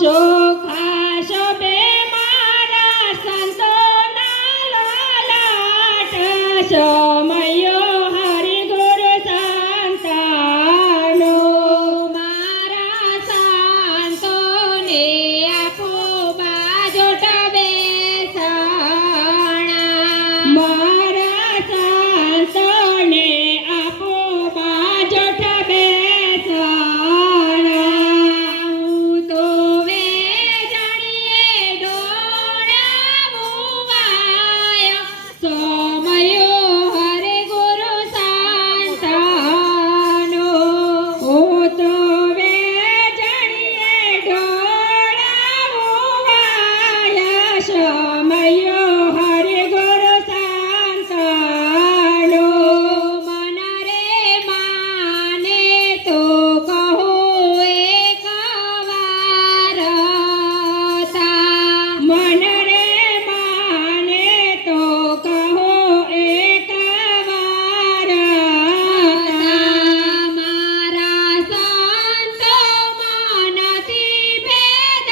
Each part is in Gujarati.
ચોખા શોભે મારા સંતોના લલાટ સમયો હરિગુરુ સંતાનો મારા સંતોને આપો બાજોટ બેસણા મારા સંતોને આપો બાજોટ બેસણા હું તો વેજાણીએ દોડાવું વાયો સમયો હરિગુરુ સંતાનો હું તો વેજાણીએ દોડાવું વાયો સમયો હરિગુરુ સંતાનો મન રે માને તો કહો એક વાર મન રે માને તો કહો એક વાર મારા સંતો મનથી ભેદ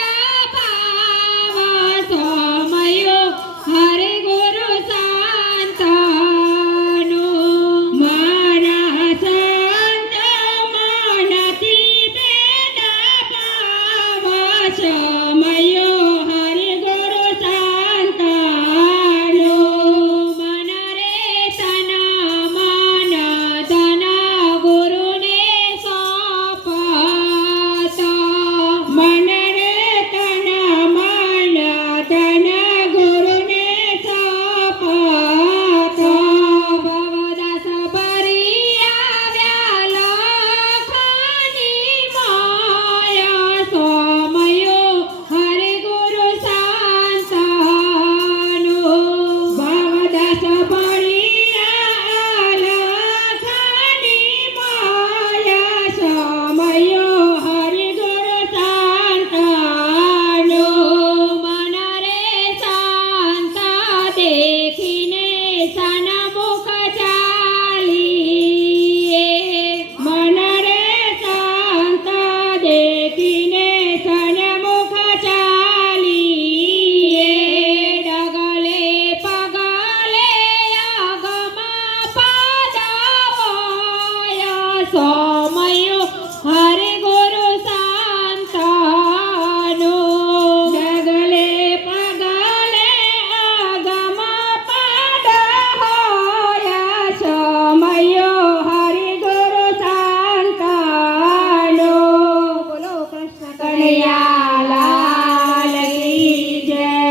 ભાવ સમયો હરિગુરુ સંતાનો મારા સંતો મનથી ભેદ ભાવ